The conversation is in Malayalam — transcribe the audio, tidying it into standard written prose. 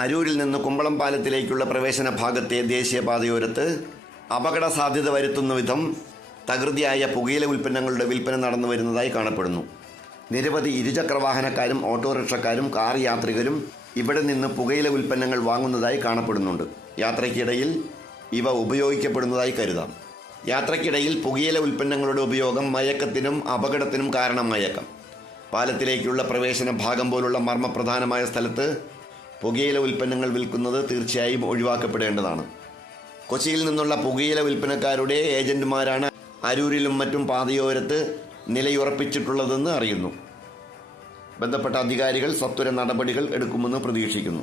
അരൂരിൽ നിന്ന് കുമ്പളം പാലത്തിലേക്കുള്ള പ്രവേശന ഭാഗത്തെ ദേശീയപാതയോരത്ത് അപകട സാധ്യത വരുത്തുന്ന വിധം തകൃതിയായ പുകയില ഉൽപ്പന്നങ്ങളുടെ വിൽപ്പന നടന്നു വരുന്നതായി കാണപ്പെടുന്നു. നിരവധി ഇരുചക്രവാഹനക്കാരും ഓട്ടോറിക്ഷക്കാരും കാർ യാത്രികരും ഇവിടെ നിന്ന് പുകയില ഉൽപ്പന്നങ്ങൾ വാങ്ങുന്നതായി കാണപ്പെടുന്നുണ്ട്. യാത്രയ്ക്കിടയിൽ ഇവ ഉപയോഗിക്കപ്പെടുന്നതായി കരുതാം. യാത്രയ്ക്കിടയിൽ പുകയില ഉൽപ്പന്നങ്ങളുടെ ഉപയോഗം മയക്കത്തിനും അപകടത്തിനും കാരണമായേക്കാം. പാലത്തിലേക്കുള്ള പ്രവേശന ഭാഗം പോലുള്ള മർമ്മപ്രധാനമായ സ്ഥലത്ത് പുകയില ഉൽപ്പന്നങ്ങൾ വിൽക്കുന്നത് തീർച്ചയായും ഒഴിവാക്കപ്പെടേണ്ടതാണ്. കൊച്ചിയിൽ നിന്നുള്ള പുകയില വിൽപ്പനക്കാരുടെ ഏജന്റുമാരാണ് അരൂരിലും മറ്റും പാതയോരത്ത് നിലയുറപ്പിച്ചിട്ടുള്ളതെന്ന് അറിയുന്നു. ബന്ധപ്പെട്ട അധികാരികൾ സത്വര നടപടികൾ എടുക്കുമെന്ന് പ്രതീക്ഷിക്കുന്നു.